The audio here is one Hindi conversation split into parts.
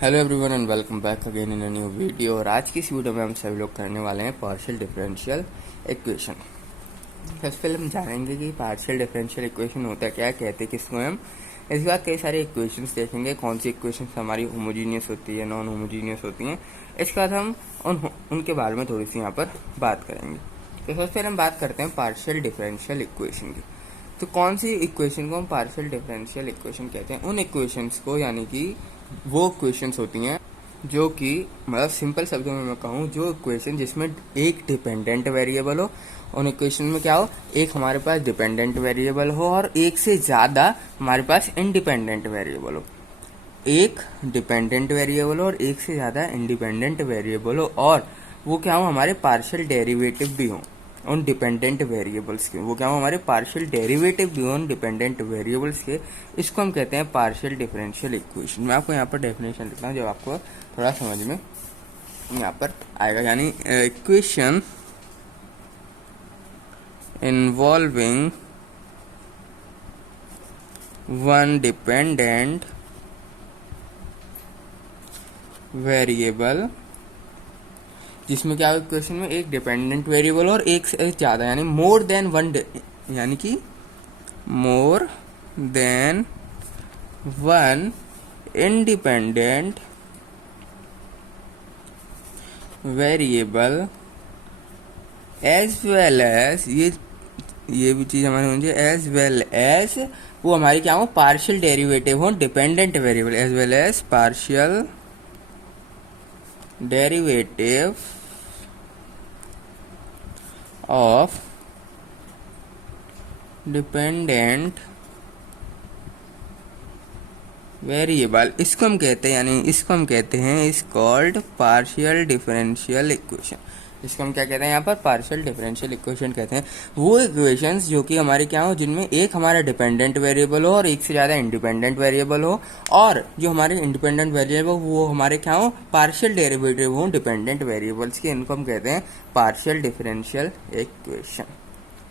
Hello everyone and welcome back again in a new video. और आज की इस वीडियो में हम सभी लोग करने वाले हैं पार्शियल डिफरेंशियल इक्वेशन। सबसे पहले हम जानेंगे कि पार्शियल डिफरेंशियल इक्वेशन होता है क्या, कहते हैं किसको हम। इसके बाद कई सारे इक्वेशंस देखेंगे, कौन सी इक्वेशंस हमारी होमोजीनियस होती है, नॉन होमोजीनियस होती हैं। इसके बाद हम उनके बारे में थोड़ी सी यहाँ पर बात करेंगे। तो सबसे पहले हम बात करते हैं पार्शियल डिफरेंशियल इक्वेशन की। तो कौन सी इक्वेशन को हम पार्शियल डिफरेंशियल इक्वेशन कहते हैं? उन इक्वेशंस को, यानी कि वो इक्वेशंस होती हैं जो कि मतलब सिंपल शब्दों में मैं कहूँ, जो इक्वेशन जिसमें एक डिपेंडेंट वेरिएबल हो, उन इक्वेशन में क्या हो, एक हमारे पास डिपेंडेंट वेरिएबल हो और एक से ज़्यादा हमारे पास इंडिपेंडेंट वेरिएबल हो। एक डिपेंडेंट वेरिएबल हो और एक से ज़्यादा इंडिपेंडेंट वेरिएबल हो, और वो क्या हो, हमारे पार्शियल डेरिवेटिव भी हो उन डिपेंडेंट वेरिएबल्स के। वो क्या हो, हमारे पार्शियल डेरिवेटिव भी हो उन डिपेंडेंट वेरिएबल्स के। इसको हम कहते हैं पार्शियल डिफरेंशियल इक्वेशन। मैं आपको यहाँ पर डेफिनेशन लिखता हूँ, जब आपको थोड़ा समझ में यहाँ पर आएगा। यानी equation involving one dependent variable, जिसमें क्या इक्वेशन में एक डिपेंडेंट वेरिएबल और एक से ज्यादा, यानी मोर देन वन, यानी कि more than one independent variable, as well as, ये भी चीज हमारी होनी चाहिए, एज वेल एज वो हमारी क्या हो, पार्शियल डेरिवेटिव हो dependent variable, as well as partial derivative of dependent variable. इसको हम कहते हैं, यानी इसको हम कहते हैं, is called partial differential equation. इसको हम क्या कहते हैं यहाँ पर, पार्शियल डिफरेंशियल इक्वेशन कहते हैं। वो इक्वेशंस जो कि हमारे क्या हो, जिनमें एक हमारा डिपेंडेंट वेरिएबल हो और एक से ज़्यादा इंडिपेंडेंट वेरिएबल हो, और जो हमारे इंडिपेंडेंट वेरिएबल वो हमारे क्या हो, पार्शियल डेरिवेटिव हो डिपेंडेंट वेरिएबल्स के। इनको हम कहते हैं पार्शियल डिफरेंशियल इक्वेशन।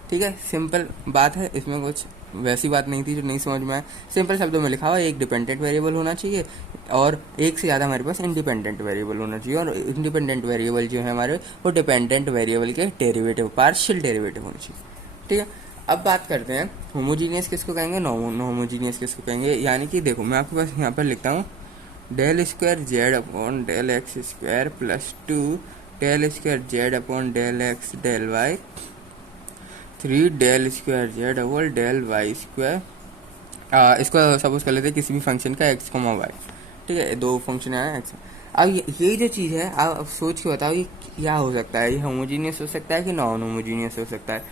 ठीक है, सिंपल बात है, इसमें कुछ वैसी बात नहीं थी जो नहीं समझ में आए। सिंपल शब्दों में लिखा हुआ, एक डिपेंडेंट वेरिएबल होना चाहिए और एक से ज़्यादा हमारे पास इंडिपेंडेंट वेरिएबल होना चाहिए, और इंडिपेंडेंट वेरिएबल जो है हमारे, वो डिपेंडेंट वेरिएबल के डेरिवेटिव, पार्शियल डेरिवेटिव होने चाहिए। ठीक है, अब बात करते हैं होमोजीनियस किसको कहेंगे, नॉन होमोजीनियस किसको कहेंगे। यानी कि देखो, मैं आपके पास यहाँ पर लिखता हूँ, del square z upon del x square plus 2 del square z upon del x del y 3 del square Z over del y square. इसको सपोज कर लेते हैं किसी भी फंक्शन का एक्स कोमा वाई। ठीक है, दो फंक्शन है एक्स। अब ये जो चीज़ है, आप सोच के बताओ ये क्या हो सकता है, ये होमोजीनियस हो सकता है कि नॉन होमोजीनियस हो सकता है।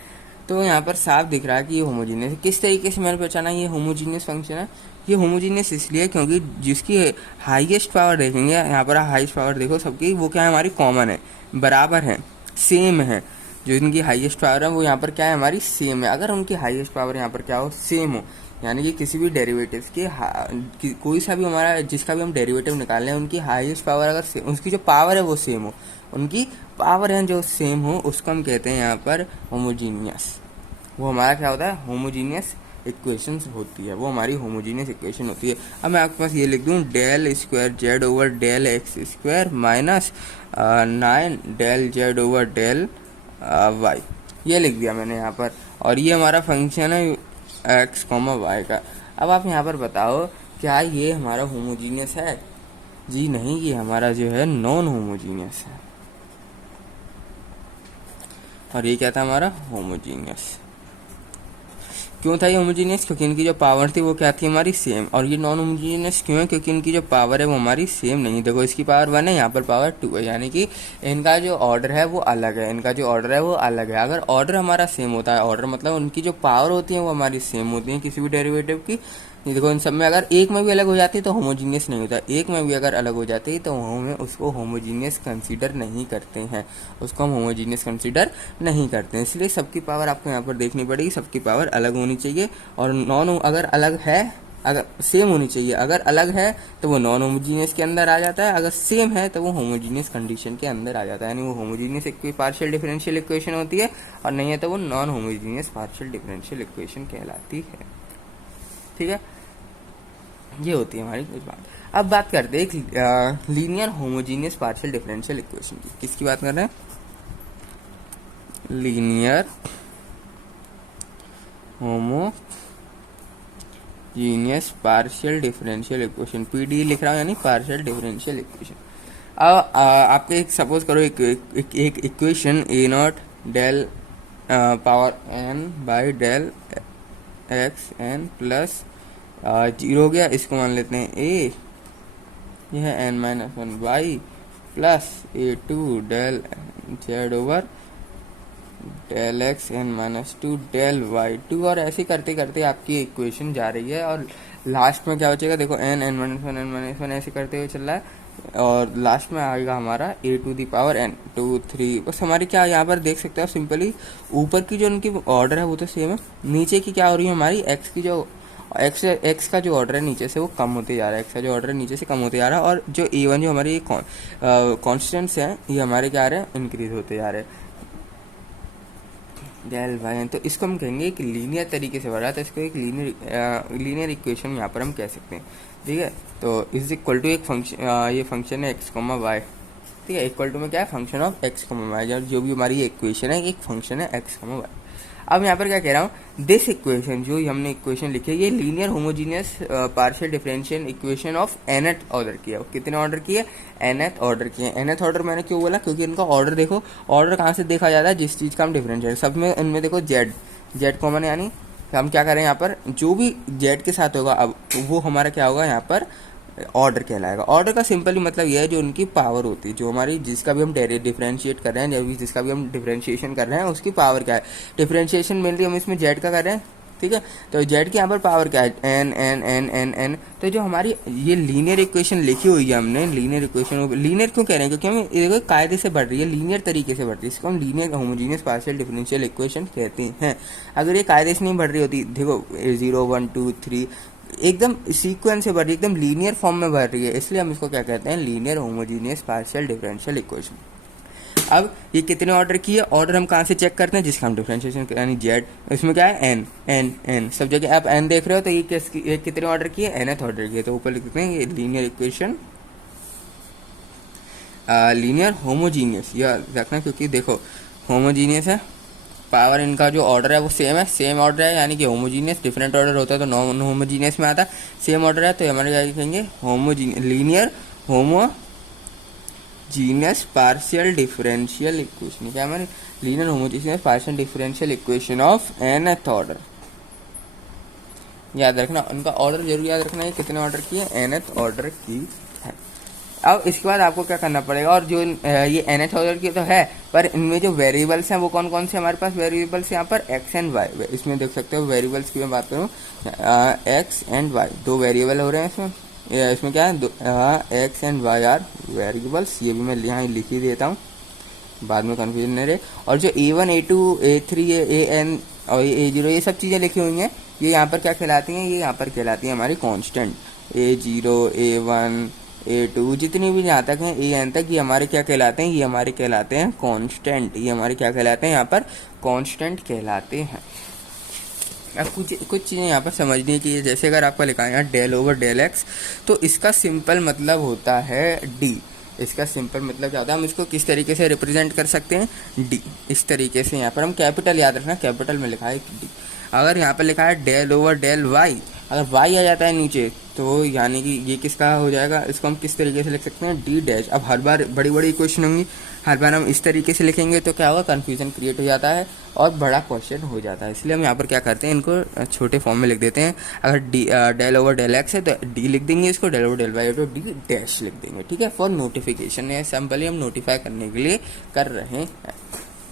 तो यहाँ पर साफ दिख रहा है कि ये होमोजीनियस है। किस तरीके से मैंने पहचाना ये होमोजीनियस फंक्शन है? ये होमोजीनियस इसलिए क्योंकि जिसकी हाईएस्ट पावर देखेंगे, यहाँ पर हाईएस्ट पावर देखो सबकी, वो क्या है, हमारी कॉमन है, बराबर है, सेम है। जो इनकी हाईएस्ट पावर है वो यहाँ पर क्या है, हमारी सेम है। अगर उनकी हाईएस्ट पावर यहाँ पर क्या हो, सेम हो, यानी कि किसी भी डेरिवेटिव्स की कोई सा भी हमारा, जिसका भी हम डेरिवेटिव निकाल रहे हैं, उनकी हाईएस्ट पावर अगर उसकी जो पावर है वो सेम हो, उनकी पावर है जो सेम हो, उसको हम कहते हैं यहाँ पर होमोजीनियस। वो हमारा क्या होता है, होमोजीनियस इक्वेशंस होती है, वो हमारी होमोजीनियस इक्वेशन होती है। अब मैं आपके पास ये लिख दूँ, del square Z over del x square minus 9 del z over del y, ये लिख दिया मैंने यहाँ पर। और ये हमारा फंक्शन है एक्स कॉमा वाई का। अब आप यहाँ पर बताओ, क्या ये हमारा होमोजीनियस है? जी नहीं, ये हमारा जो है नॉन होमोजीनियस है। और ये क्या था, हमारा होमोजीनियस। क्यों था ये होमोजीनियस? क्योंकि इनकी जो पावर थी वो क्या थी, हमारी सेम। और ये नॉन होमोजीनियस क्यों है? क्योंकि इनकी जो पावर है वो हमारी सेम नहीं। देखो, इसकी पावर 1 है, यहाँ पर पावर 2 है, यानी कि इनका जो ऑर्डर है वो अलग है, इनका जो ऑर्डर है वो अलग है। अगर ऑर्डर हमारा सेम होता है, ऑर्डर मतलब उनकी जो पावर होती है वो हमारी सेम होती है किसी भी डेरिवेटिव की। देखो, इन सब में अगर एक में भी अलग हो जाती है तो होमोजीनियस नहीं होता, एक में भी अगर अलग हो जाती है तो हम उसको होमोजीनियस कंसीडर नहीं करते हैं, उसको हम होमोजीनियस कंसीडर नहीं करते हैं। इसलिए सबकी पावर आपको यहाँ पर देखनी पड़ेगी, सबकी पावर अलग होनी चाहिए। और नॉन अगर अलग है, अगर सेम होनी चाहिए, अगर अलग है तो वो नॉन होमोजीनियस के अंदर आ जाता है, अगर सेम है तो वो होमोजीनियस कंडीशन के अंदर आ जाता है। यानी वो होमोजीनियस एक पार्शियल डिफरेंशियल इक्वेशन होती है, और नहीं है तो वो non homogeneous partial differential equation कहलाती है। ठीक है, ये होती है हमारी कुछ बात। अब बात करते हैं एक linear homogeneous partial differential equation की। किसकी बात कर रहे हैं? Linear homogeneous partial differential equation, PD लिख रहा हूँ यानी पार्शियल डिफरेंशियल इक्वेशन। अब आपके एक सपोज करो एक equation a naught del power n by del x n plus 0 हो गया, इसको मान लेते हैं ए, यह है n minus one y plus a two del z over del x n minus two del y two, और ऐसे करते करते आपकी इक्वेशन जा रही है और लास्ट में क्या बचेगा देखो, एन माइनस वन ऐसे करते हुए चल रहा है और लास्ट में आएगा हमारा ए टू दी पावर एन 2 3। बस हमारी क्या यहाँ पर देख सकते हो सिंपली, ऊपर की जो उनकी ऑर्डर है वो तो सेम है, नीचे की क्या हो रही है हमारी एक्स की जो एक्स का जो ऑर्डर है नीचे से वो कम होते जा रहा है, एक्स का जो ऑर्डर है नीचे से कम होते जा रहा है, और जो ए वन जो हमारे कॉन्स्टेंट्स हैं ये हमारे क्या आ रहे हैं, इंक्रीज होते जा रहे हैं डेल वाई। तो इसको हम कहेंगे कि लीनियर तरीके से बढ़ रहा है, तो इसको एक लीनियर इक्वेशन यहाँ पर हम कह सकते हैं। ठीक है, तो इज इक्वल टू एक फंक्शन, ये फंक्शन है एक्स कॉमा वाई। ठीक है, इक्वल टू में क्या है, function of x comma y, जो भी हमारी इक्वेशन है एक फंक्शन है एक्स कॉमा वाई। अब यहाँ पर क्या कह रहा हूँ, दिस इक्वेशन जो हमने इक्वेशन लिखी है ये linear homogeneous partial differential equation of nth order की है। कितने ऑर्डर की है, nth ऑर्डर की है। nth ऑर्डर मैंने क्यों बोला, क्योंकि इनका ऑर्डर देखो, ऑर्डर कहाँ से देखा जाता है, जिस चीज़ का हम डिफरेंशियल, सब में इनमें देखो जेड कॉमन है, यानी हम क्या करें यहाँ पर जो भी जेड के साथ होगा अब वो हमारा क्या होगा यहाँ पर ऑर्डर कहलाएगा। ऑर्डर का सिंपली मतलब यह है जो उनकी पावर होती है, जो हमारी जिसका भी हम डिफरेंशिएट कर रहे हैं, जब जिसका भी हम डिफरेंशिएशन कर रहे हैं उसकी पावर क्या है। डिफरेंशिएशन मेनली हम इसमें जेड का कर रहे हैं। ठीक है, तो जेड की यहाँ पर पावर क्या है, n n n n n. तो जो हमारी ये लीनियर इक्वेशन लिखी हुई है हमने, लीनियर इक्वेशन, लीनियर क्यों कह रहे हैं, क्योंकि हम देखो कायदे से बढ़ रही है, लीनियर तरीके से बढ़ रही है, इसको हम linear homogeneous partial differential equation कहते हैं। अगर ये कायदे से नहीं बढ़ रही होती, देखो 0 1 2 3 एकदम सीक्वेंस से बढ़ रही है, एकदम लीनियर फॉर्म में बढ़ रही है, इसलिए हम इसको क्या कहते हैं, linear homogeneous partial differential equation. अब ये कितने ऑर्डर की है, ऑर्डर हम कहाँ से चेक करते हैं, जिसका हम डिफरेंशिएशन यानी जेड, इसमें क्या है एन एन एन, सब जगह आप एन देख रहे हो, तो ये कितने ऑर्डर की है, nth ऑर्डर की है, तो ऊपर लिखते हैं ये लीनियर इक्वेशन लीनियर होमोजीनियस, यह रखना क्योंकि देखो होमोजीनियस है, पावर इनका जो ऑर्डर है वो सेम है, सेम ऑर्डर है, यानी कि होमोजीनियस, डिफरेंट ऑर्डर होता है तो नॉन होमोजीनियस में आता है, सेम ऑर्डर है तो हमारे क्या लिखेंगे, linear homogeneous partial differential equation, क्या हमारे linear homogeneous partial differential equation of nth order. याद रखना, उनका ऑर्डर जरूर याद रखना है, कितने ऑर्डर की है, nth ऑर्डर की है। अब इसके बाद आपको क्या करना पड़ेगा, और जो ये nth ऑर्डर की तो है, पर इनमें जो वेरिएबल्स हैं वो कौन कौन से हमारे पास वेरिएबल्स यहाँ पर एक्स एंड वाई, इसमें देख सकते हो वेरिएबल्स की मैं बात करूँ, एक्स एंड वाई दो वेरिएबल हो रहे हैं इसमें, इसमें क्या है, x and y are variables, ये भी मैं यहाँ लिख ही देता हूँ, बाद में कन्फ्यूजन नहीं रहे। और जो A1 A2 A3 AN और A0 ये सब चीज़ें लिखी हुई हैं, ये यहाँ पर क्या कहलाती हैं, ये यहाँ पर कहलाती हैं हमारी कांस्टेंट, A0 A1 A2 जितनी भी जहाँ तक हैं AN तक, ये हमारे क्या कहलाते हैं, ये हमारे कहलाते हैं कांस्टेंट, ये हमारे क्या कहलाते हैं यहाँ पर कांस्टेंट कहलाते हैं। अब कुछ चीज़ें यहाँ पर समझने की है, जैसे अगर आपका लिखा है यहाँ डेल ओवर डेल एक्स, तो इसका सिंपल मतलब होता है डी, इसका सिंपल मतलब क्या होता है, हम इसको किस तरीके से रिप्रेजेंट कर सकते हैं, डी, इस तरीके से। यहाँ पर हम कैपिटल याद रखना, कैपिटल में लिखा है डी। अगर यहाँ पर लिखा है डेल ओवर डेल वाई, अगर वाई आ जाता है नीचे तो यानी कि ये किसका हो जाएगा, इसको हम किस तरीके से लिख सकते हैं, डी डैश। अब हर बार बड़ी बड़ी इक्वेशन होंगी, हर बार हम इस तरीके से लिखेंगे तो क्या होगा, कन्फ्यूजन क्रिएट हो जाता है और बड़ा क्वेश्चन हो जाता है, इसलिए हम यहाँ पर क्या करते हैं, इनको छोटे फॉर्म में लिख देते हैं। अगर d del over del x है तो डी लिख देंगे, इसको डेल ओवर डेल वाई है तो डी डैश लिख देंगे। ठीक है, फॉर नोटिफिकेशन, ये सिंपली हम नोटिफाई करने के लिए कर रहे हैं।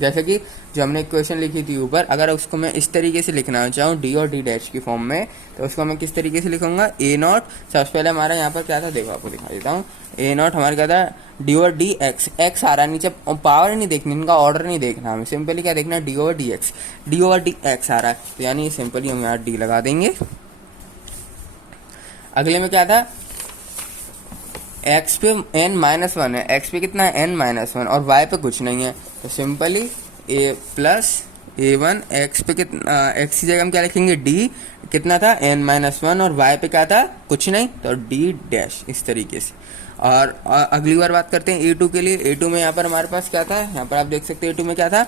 जैसे कि जो हमने इक्वेशन लिखी थी ऊपर, अगर उसको मैं इस तरीके से लिखना चाहूँ डी और डी डैश की फॉर्म में, तो उसको मैं किस तरीके से लिखूंगा, ए नॉट, सबसे पहले हमारा यहाँ पर क्या था, देखो आपको दिखा देता हूँ, ए नॉट हमारा क्या था, d over d x, x आ रहा है नीचे, पावर नहीं देखनी, इनका ऑर्डर नहीं देखना, हमें सिंपली क्या देखना, d over d x, d over d x आ रहा है, तो यानी सिंपली हम यहाँ डी लगा देंगे। अगले में क्या था, एक्स पे n-1 है, एक्स पे कितना है, n-1 और वाई पे कुछ नहीं है, तो सिंपली ए प्लस A1 एक्स पे कितना, एक्स की जगह हम क्या लिखेंगे, डी कितना था n-1 और y पे क्या था कुछ नहीं, तो d डैश इस तरीके से। और अगली बार बात करते हैं a2 के लिए। a2 में यहाँ पर हमारे पास क्या था, यहाँ पर आप देख सकते हैं a2 में क्या था,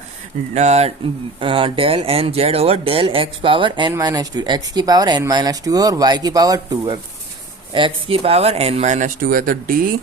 del n z over del x power n-2, x की पावर n-2 और y की पावर 2 है, x की पावर n-2 है तो d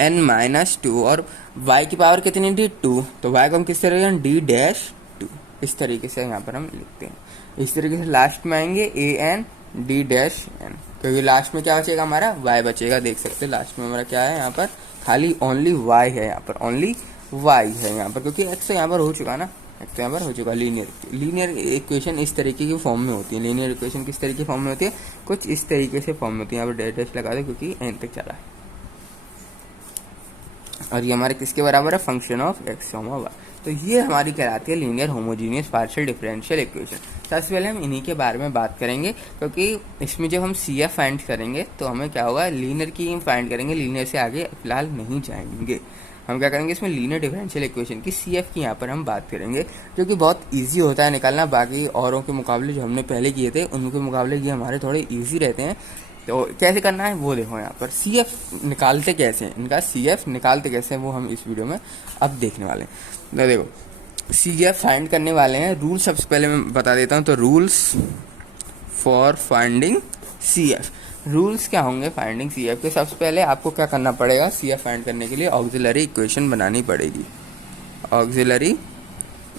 n-2 और y की पावर कितनी थी 2, तो y को हम किस तरह d डैश 2 इस तरीके से यहाँ पर हम लिखते हैं। इस तरीके से लास्ट में आएंगे A N D dash N, क्योंकि लास्ट में क्या बचेगा हमारा y बचेगा। देख सकते हैं लास्ट में हमारा क्या है, यहाँ पर खाली ओनली y है, यहाँ पर ओनली y है यहाँ पर, क्योंकि x तो यहाँ पर हो चुका ना, x तो यहाँ पर हो चुका। लीनियर इक्वेशन इस तरीके की फॉर्म में होती है। लीनियर इक्वेशन किस तरीके की फॉर्म में होती है, कुछ इस तरीके से फॉर्म में होती है। यहाँ पर डैश डैश लगा दो क्योंकि एन तक चला है, और ये हमारे किसके बराबर है, फंक्शन ऑफ एक्स वाई। तो ये हमारी कहलाती है linear homogeneous partial differential equation. सबसे पहले हम इन्हीं के बारे में बात करेंगे, क्योंकि इसमें जब हम सी एफ फाइंड करेंगे तो हमें क्या होगा, लीनियर की हम फाइंड करेंगे, लीनियर से आगे फिलहाल नहीं जाएंगे। हम क्या करेंगे, इसमें लीनियर डिफरेंशियल इक्वेशन की सी एफ की यहाँ पर हम बात करेंगे, जो कि बहुत ईजी होता है निकालना। बाकी औरों के मुकाबले जो हमने पहले किए थे उनके मुकाबले ये हमारे थोड़े ईजी रहते हैं। तो कैसे करना है वो देखो, यहाँ पर सी एफ निकालते कैसे हैं, इनका सी एफ निकालते कैसे हैं वो हम इस वीडियो में अब देखने वाले हैं। तो देखो सी एफ फाइंड करने वाले हैं। रूल सबसे पहले मैं बता देता हूँ, तो rules for finding C F. Rules क्या होंगे फाइंडिंग सी एफ के, सबसे पहले आपको क्या करना पड़ेगा, सी एफ फाइंड करने के लिए ऑक्सिलरी इक्वेशन बनानी पड़ेगी। ऑक्सिलरी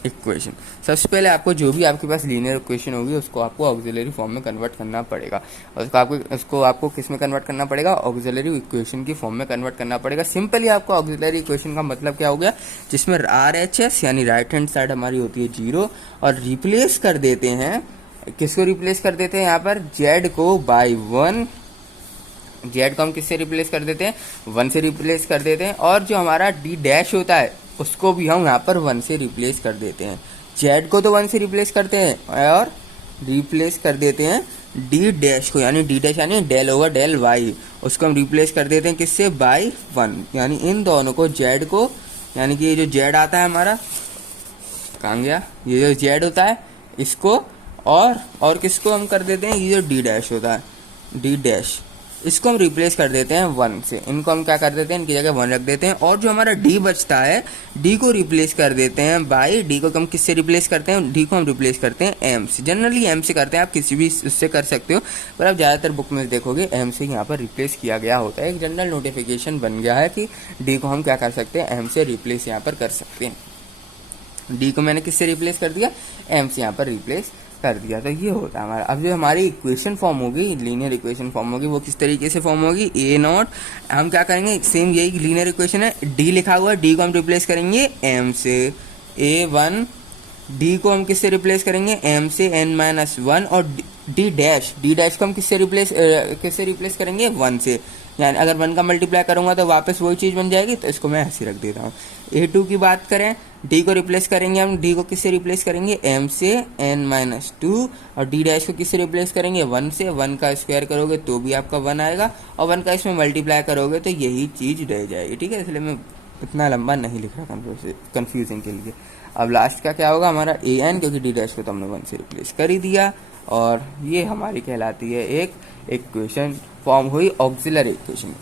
इक्वेशन, सबसे पहले आपको जो भी आपके पास लीनियर इक्वेशन होगी उसको आपको ऑक्सिलरी फॉर्म में कन्वर्ट करना पड़ेगा, और उसको आपको किस में कन्वर्ट करना पड़ेगा, ऑक्सिलरी इक्वेशन की फॉर्म में कन्वर्ट करना पड़ेगा। सिंपली आपको ऑक्सिलरी इक्वेशन का मतलब क्या हो गया, जिसमें आर एच एस यानी राइट हैंड साइड हमारी होती है 0, और रिप्लेस कर देते हैं, किसको रिप्लेस कर देते हैं यहाँ पर, जेड को बाई 1। जेड को हम किससे रिप्लेस कर देते हैं, 1 से रिप्लेस कर देते हैं, और जो हमारा डी डैश होता है उसको भी हम यहाँ पर 1 से रिप्लेस कर देते हैं। जेड को तो 1 से रिप्लेस करते हैं और रिप्लेस कर देते हैं डी डैश को, यानी डी डैश यानी डेल ओवर डेल वाई, उसको हम रिप्लेस कर देते हैं किससे, बाई 1। यानी इन दोनों को, जेड को, यानी कि ये जो जेड आता है हमारा, कहाँ गया, ये जो जेड होता है इसको, और किसको हम कर देते हैं, ये जो डी डैश होता है, डी डैश, इसको हम रिप्लेस कर देते हैं 1 से। इनको हम क्या कर देते हैं, इनकी जगह 1 रख देते हैं, और जो हमारा डी बचता है डी को रिप्लेस कर देते हैं बाई, डी को हम किससे रिप्लेस करते हैं, डी को हम रिप्लेस करते हैं एम से। जनरली एम से करते हैं, आप किसी भी उससे कर सकते हो, पर आप ज़्यादातर बुक में देखोगे एम से यहाँ पर रिप्लेस किया गया होता है। एक जनरल नोटिफिकेशन बन गया है कि डी को हम क्या कर सकते हैं, एम से रिप्लेस यहाँ पर कर सकते हैं। डी को मैंने किससे रिप्लेस कर दिया, एम से यहाँ पर रिप्लेस कर दिया। तो ये होता है हमारा। अब जो हमारी इक्वेशन फॉर्म होगी, लीनियर इक्वेशन फॉर्म होगी, वो किस तरीके से फॉर्म होगी, ए नॉट, हम क्या करेंगे, सेम यही लीनियर इक्वेशन है, डी लिखा हुआ है, डी को हम रिप्लेस करेंगे एम से, ए 1, डी को हम किससे रिप्लेस करेंगे, एम से n-1, और डी डैश को हम किससे रिप्लेस करेंगे, 1 से। यानी अगर 1 का मल्टीप्लाई करूंगा तो वापस वही चीज़ बन जाएगी, तो इसको मैं ऐसे रख देता हूँ। a2 की बात करें, डी को रिप्लेस करेंगे हम, डी को किससे रिप्लेस करेंगे, m से n-2, और डी डैश को किससे रिप्लेस करेंगे, 1 से। 1 का स्क्वायर करोगे तो भी आपका 1 आएगा, और 1 का इसमें मल्टीप्लाई करोगे तो यही चीज़ रह जाएगी। ठीक है, इसलिए मैं इतना लंबा नहीं लिख रहा कन्फ्यूजन के लिए। अब लास्ट का क्या होगा हमारा, ए एन, क्योंकि डी डैश को तो हमने 1 से रिप्लेस कर ही दिया, और ये हमारी कहलाती है एक इक्वेशन फॉर्म हुई ऑक्सिलरी इक्वेशन।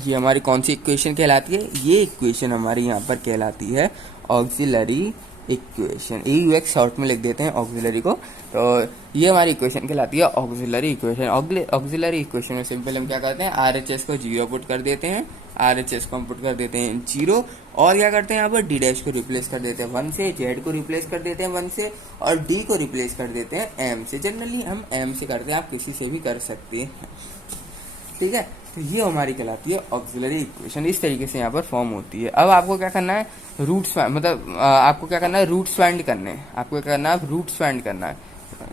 ये हमारी कौन सी इक्वेशन कहलाती है, ये इक्वेशन हमारी यहाँ पर कहलाती है auxiliary equation. A you x short में लिख देते हैं ऑक्सिलरी को। तो ये हमारी इक्वेशन कहलाती है ऑक्सिलरी इक्वेशन। ऑक्सिलरी इक्वेशन में सिंपल हम क्या करते हैं, आर एच एस को 0 पुट कर देते हैं, आर एच एस को हम पुट कर देते हैं 0, और क्या करते हैं यहाँ पर, डी डैश को रिप्लेस कर देते हैं 1 से, जेड को रिप्लेस कर देते हैं 1 से, और डी को रिप्लेस कर देते हैं एम से। जनरली हम एम से करते हैं, आप किसी से भी कर सकते हैं। ठीक है, तो ये हमारी कहलाती है ऑक्सिलरी इक्वेशन। इस तरीके से यहाँ पर फॉर्म होती है। अब आपको क्या करना है, रूट्स, मतलब आपको क्या करना है, रूट्स फाइंड करने हैं। आपको क्या करना है, रूट्स फाइंड करना है।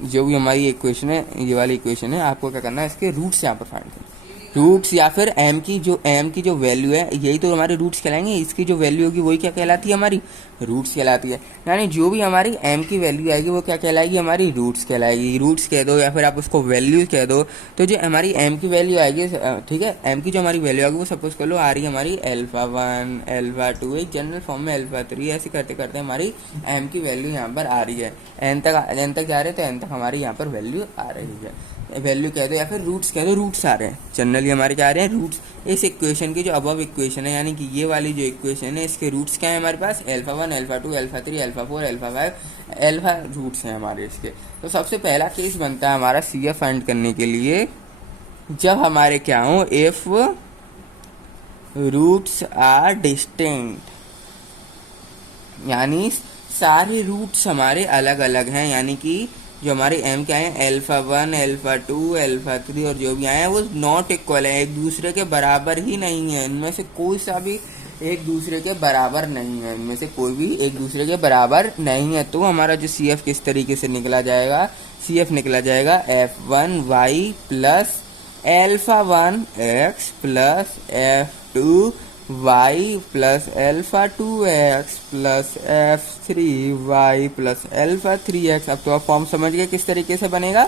जो भी हमारी इक्वेशन है, ये वाली इक्वेशन है, आपको क्या करना है, इसके रूट्स यहाँ पर फाइंड करना है। रूट्स या फिर एम की जो वैल्यू है यही तो हमारे रूट्स कहलाएंगे, इसकी जो वैल्यू होगी वही क्या कहलाती है, हमारी रूट्स कहलाती है। यानी जो भी हमारी एम की वैल्यू आएगी वो क्या कहलाएगी, हमारी रूट्स कहलाएगी। रूट्स कह दो या फिर आप उसको वैल्यू कह दो। तो जो हमारी एम की वैल्यू आएगी, ठीक है, एम की जो हमारी वैल्यू आएगी वो सपोज कर लो आ रही है हमारी अल्फा 1 अल्फा 2, एक जनरल फॉर्म में अल्फा 3, ऐसे करते करते हमारी एम की वैल्यू यहाँ पर आ रही है। एन तक जा रहे हैं तो एन तक हमारी यहाँ पर वैल्यू आ रही है। वैल्यू कह दो या फिर रूट्स कह दो, रूट्स आ रहे हैं जनरली हमारे क्या आ रहे हैं, रूट्स। इस इक्वेशन की जो अबव इक्वेशन है यानी कि ये वाली जो इक्वेशन है इसके रूट्स क्या है हमारे पास, alpha 1 alpha 2 alpha 3 alpha 4 alpha 5 alpha roots हैं हमारे इसके। तो सबसे पहला केस बनता है हमारा सी एफ फाइंड करने के लिए, जब हमारे क्या हो, इफ रूट्स आर डिस्टिंक्ट, यानी सारे रूट्स हमारे अलग अलग हैं, यानी कि जो हमारे एम क्या है, अल्फा 1 अल्फा 2 अल्फा 3 और जो भी आए हैं वो नॉट इक्वल है, एक दूसरे के बराबर ही नहीं है। इनमें से कोई सा भी एक दूसरे के बराबर नहीं है, इनमें से कोई भी एक दूसरे के बराबर नहीं है। तो हमारा जो सी एफ किस तरीके से निकला जाएगा, सी एफ निकला जाएगा f1y plus alpha 1 x plus f2 y plus alpha 2x plus f3y plus alpha 3x। अब तो आप फॉर्म समझ गए किस तरीके से बनेगा,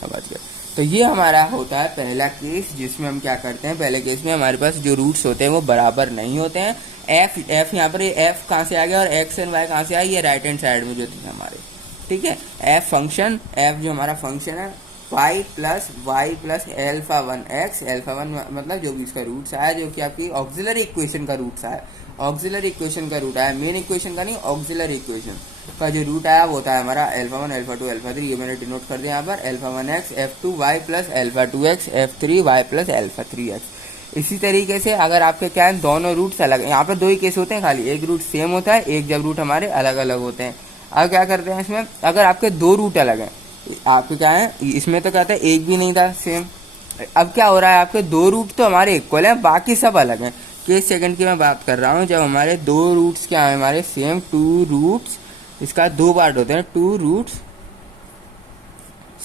समझ गए। तो ये हमारा होता है पहला केस, जिसमें हम क्या करते हैं, पहले केस में हमारे पास जो रूट्स होते हैं वो बराबर नहीं होते हैं। एफ यहाँ पर एफ कहाँ से आ गया और एक्स एंड वाई कहाँ से आई, ये राइट हैंड साइड में जो थी हमारे, ठीक है। एफ फंक्शन, एफ जो हमारा फंक्शन है y plus alpha 1x, alpha 1 मतलब जो भी इसका रूट्स आया, जो कि आपकी ऑक्सिलरी इक्वेशन का रूट्स आया, ऑक्सिलरी इक्वेशन का रूट आया, मेन इक्वेशन का नहीं, ऑक्सिलरी इक्वेशन का जो रूट आया वो होता है हमारा अल्फा 1 अल्फा 2 अल्फा 3, ये मैंने डिनोट कर दिया यहाँ पर, alpha 1x f2y plus alpha 2x f3y plus alpha 3x। इसी तरीके से अगर आपके क्या है, दोनों रूट्स अलग, यहाँ पर दो ही केस होते हैं खाली, एक रूट सेम होता है, एक जब रूट हमारे अलग अलग होते हैं। अब क्या करते हैं इसमें, अगर आपके दो रूट अलग हैं, आपके क्या है, इसमें तो कहते हैं एक भी नहीं था सेम। अब क्या हो रहा है, आपके दो रूट तो हमारे इक्वल हैं, बाकी सब अलग हैं। केस सेकंड की मैं बात कर रहा हूँ, जब हमारे दो रूट्स क्या है हमारे सेम, टू रूट्स, इसका दो पार्ट होते हैं, टू रूट्स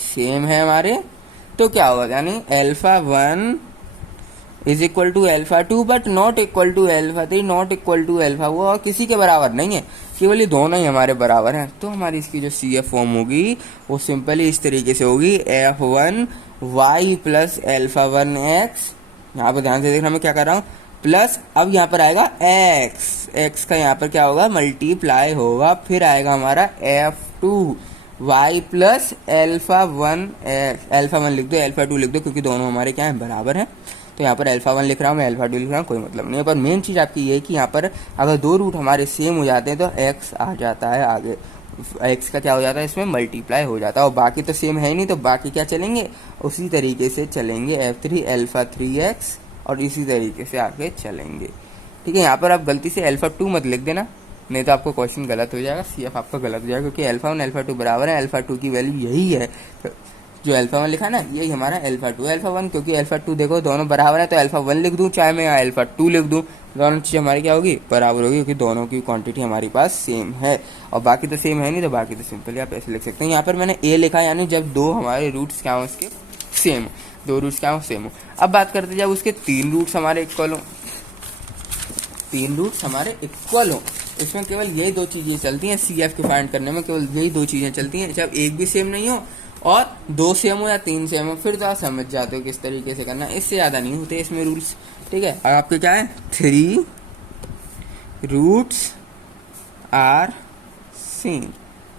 सेम है हमारे, तो क्या होगा, यानी alpha 1 is equal to alpha 2 but not equal to alpha 3, not equal to alpha, वो और किसी के बराबर नहीं है, केवल ये दोनों ही हमारे बराबर हैं। तो हमारी इसकी जो सी एफ फॉर्म होगी वो सिंपली इस तरीके से होगी, f1y प्लस अल्फा 1x, यहाँ पर ध्यान से देखना मैं क्या कर रहा हूँ, प्लस अब यहाँ पर आएगा x का यहाँ पर क्या होगा, मल्टीप्लाई होगा, फिर आएगा हमारा f2y plus alpha 1x, alpha 1 लिख दो अल्फा 2 लिख दो क्योंकि दोनों हमारे क्या है, बराबर हैं। तो यहाँ पर अल्फा 1 लिख रहा हूँ मैं, अल्फा 2 लिख रहा हूँ, कोई मतलब नहीं है। पर मेन चीज़ आपकी ये है कि यहाँ पर अगर दो रूट हमारे सेम हो जाते हैं तो x आ जाता है आगे, x का क्या हो जाता है, इसमें मल्टीप्लाई हो जाता है, और बाकी तो सेम है ही नहीं, तो बाकी क्या चलेंगे, उसी तरीके से चलेंगे, f3 अल्फा 3x और इसी तरीके से आगे चलेंगे, ठीक है। यहाँ पर आप गलती से अल्फा 2 मत लिख देना, नहीं तो आपको क्वेश्चन गलत हो जाएगा, सी एफ आपका गलत हो जाएगा, क्योंकि अल्फा 1 अल्फा 2 बराबर है, अल्फा 2 की वैल्यू यही है, जो अल्फा 1 लिखा ना यही हमारा अल्फा 2 अल्फा 1, क्योंकि अल्फा 2 देखो दोनों बराबर है, तो अल्फा 1 लिख दूं चाहे मैं यहाँ अल्फा 2 लिख दूं, दोनों चीज़ हमारी क्या होगी, बराबर होगी, क्योंकि दोनों की क्वांटिटी हमारे पास सेम है, और बाकी तो सेम है नहीं, तो बाकी तो सिंपली आप ऐसे लिख सकते हैं। यहाँ पर मैंने ए लिखा, यानी जब दो हमारे रूट्स क्या हो उसके सेम, दो रूट्स क्या हो सेम हो। अब बात करते जब उसके तीन रूट्स हमारे इक्वल हो, तीन रूट्स हमारे इक्वल हो, इसमें केवल यही दो चीज़ें चलती हैं, सी एफ को फाइंड करने में केवल यही दो चीज़ें चलती हैं, जब एक भी सेम नहीं हो और दो सेम हो या तीन सेम हो, फिर तो आप समझ जाते हो किस तरीके से करना, इससे ज़्यादा नहीं होते इसमें रूल्स, ठीक है। अब आपके क्या है, 3 रूट्स आर सेम।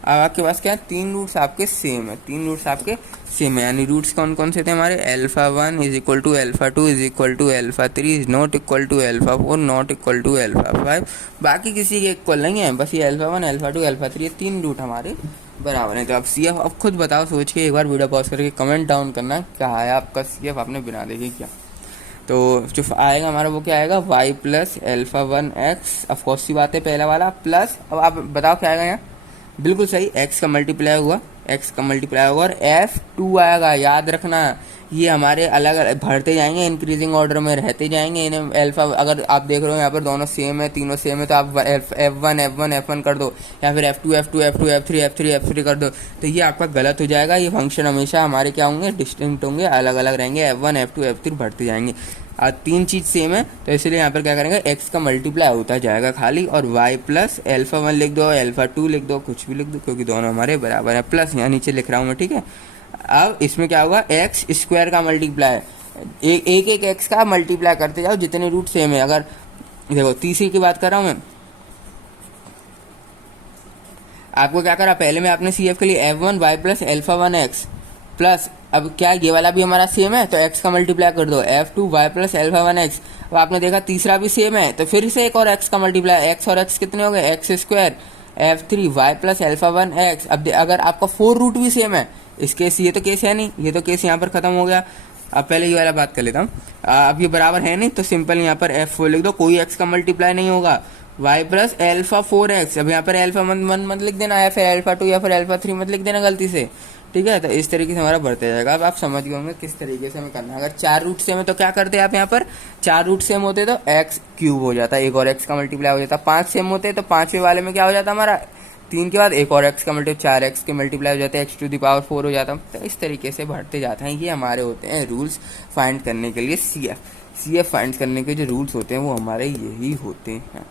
अब आपके पास क्या है, तीन रूट्स आपके सेम है, तीन रूट्स आपके सेम है, यानी रूट्स कौन कौन से थे हमारे, alpha 1 is equal to alpha 2 is equal to alpha 3 is not equal to alpha 4 not equal to alpha 5, बाकी किसी के इक्वल नहीं है, बस ये अल्फा 1 अल्फा 2 अल्फा 3 ये तीन रूट हमारे बराबर है। तो आप सी एफ अब खुद बताओ, सोच के एक बार वीडियो पॉज करके कमेंट डाउन करना क्या है आपका सी एफ, आपने बिना देखे क्या। तो जो आएगा हमारा वो क्या आएगा, y plus alpha 1x, of course सी बात है पहला वाला, प्लस अब आप बताओ क्या आएगा यहाँ, बिल्कुल सही, x का मल्टीप्लाई हुआ एक्स का मल्टीप्लाई होगा और F2 आएगा। याद रखना ये हमारे अलग अलग भरते जाएंगे, इंक्रीजिंग ऑर्डर में रहते जाएंगे। इन्हें अल्फा, अगर आप देख रहे हो यहाँ पर दोनों सेम है, तीनों सेम है, तो आप F1 कर दो, या फिर F2 F3 कर दो, तो ये आपका गलत हो जाएगा। ये फंक्शन हमेशा हमारे क्या होंगे, डिस्टिंक्ट होंगे, अलग अलग रहेंगे। F1 F2 F3 भरते जाएंगे। तीन चीज़ सेम है, तो इसलिए यहाँ पर क्या करेंगे, एक्स का मल्टीप्लाई होता जाएगा खाली, और वाई प्लस अल्फा 1 लिख दो, अल्फा 2 लिख दो, कुछ भी लिख दो, क्योंकि दोनों हमारे बराबर है। प्लस यहाँ नीचे लिख रहा हूँ मैं, ठीक है। अब इसमें क्या होगा, एक्स स्क्वायर का मल्टीप्लाई, एक एक्स का मल्टीप्लाई करते जाओ जितने रूट सेम है। अगर देखो तीसरी की बात कर रहा हूँ मैं, आपको क्या करा, पहले में आपने सी एफ के लिए F1 y plus alpha 1 x plus, अब क्या ये वाला भी हमारा सेम है तो x का मल्टीप्लाई कर दो, F2 y plus alpha 1 x. अब आपने देखा तीसरा भी सेम है, तो फिर से एक और x का मल्टीप्लाई, x और x कितने हो गए, x square F3 y plus alpha 1 x. अब अगर आपका 4 रूट भी सेम है, इस केस ये तो केस है नहीं, ये तो केस यहाँ पर खत्म हो गया। अब पहले ये वाला बात कर लेता हूँ। अब ये बराबर है नहीं, तो सिंपल यहाँ पर F4 लिख दो, कोई x का मल्टीप्लाई नहीं होगा, y प्लस अल्फा 4 एक्स। अब यहाँ पर अल्फा 1 मत लिख देना, या फिर अल्फा 2 या फिर अल्फा 3 मत लिख देना गलती से, ठीक है। तो इस तरीके से हमारा बढ़ते जाएगा। अब आप समझ गए होंगे किस तरीके से हमें करना है। अगर 4 रूट सेम है तो क्या करते हैं आप, यहाँ पर 4 रूट सेम होते तो एक्स क्यूब हो जाता, एक और एक्स का मल्टीप्लाई हो जाता। 5 सेम होते तो 5वें वाले में क्या हो जाता हमारा, 3 के बाद एक और एक्स का मल्टीप्लाई, 4x के मल्टीप्लाई हो जाते हैं, x⁴ हो जाता। तो इस तरीके से बढ़ते जाते हैं। ये हमारे होते हैं रूल्स फाइंड करने के लिए। सी एफ फाइंड करने के जो रूल्स होते हैं वो हमारे यही होते हैं,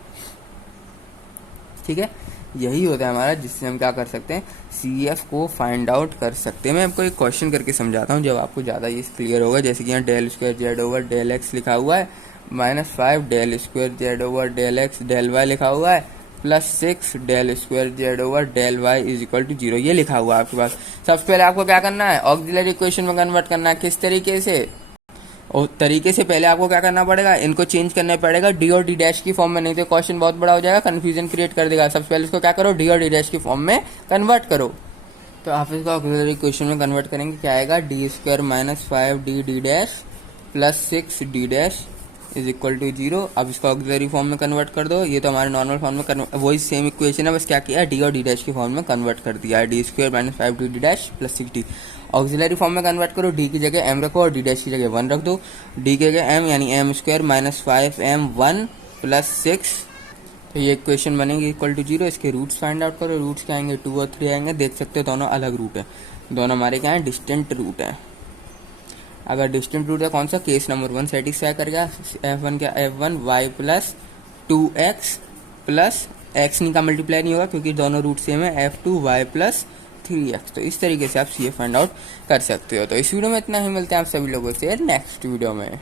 ठीक है। यही होता है हमारा, जिससे हम क्या कर सकते हैं, सी एफ को फाइंड आउट कर सकते हैं। मैं आपको एक क्वेश्चन करके समझाता हूँ, जब आपको ज़्यादा ये क्लियर होगा। जैसे कि यहाँ del square Z over del X लिखा हुआ है, -5 del square Z over del x del Y लिखा हुआ है, +6 del square Z over del Y is equal to 0, ये लिखा हुआ है आपके पास। सबसे पहले आपको क्या करना है, ऑक्सिलरी इक्वेशन में कन्वर्ट करना है। किस तरीके से, और तरीके से पहले आपको क्या करना पड़ेगा, इनको चेंज करना पड़ेगा डी और डी डैश की फॉर्म में, नहीं तो क्वेश्चन बहुत बड़ा हो जाएगा, कंफ्यूजन क्रिएट कर देगा। सबसे पहले इसको क्या करो, डी और डी डैश की फॉर्म में कन्वर्ट करो। तो आप इसको ऑक्सिलरी इक्वेशन में कन्वर्ट करेंगे, क्या आएगा, d² -5 D dash +6 D dash is equal to 0। अब इसको ऑक्सिलरी फॉर्म में कन्वर्ट कर दो। ये तो हमारे नॉर्मल फॉर्म में वही सेम इक्वेशन है, बस क्या किया, डी और डी डैश की फॉर्म में कन्वर्ट कर दिया है, d² -5 D dash +6d। Auxiliary form में कन्वर्ट करो, डी की जगह m रखो और डी डैश की जगह 1 रख दो। डी की जगह m यानी m² -5m 1 +6, तो ये इक्वेशन बनेगी इक्वल टू 0। इसके रूट्स फाइंड आउट करो, रूट्स क्या आएंगे, 2 और 3 आएंगे। देख सकते हो दोनों अलग रूट है, दोनों हमारे क्या है, डिस्टेंट रूट है। अगर डिस्टेंट रूट है कौन सा, केस नंबर 1 सेटिस्फाई कर गया। F1 क्या, F1 y plus 2x plus x नहीं का मल्टीप्लाई नहीं होगा क्योंकि दोनों रूट सेम है, F2 y प्लस 3x। तो इस तरीके से आप सी फाइंड आउट कर सकते हो। तो इस वीडियो में इतना ही, मिलते हैं आप सभी लोगों से नेक्स्ट वीडियो में।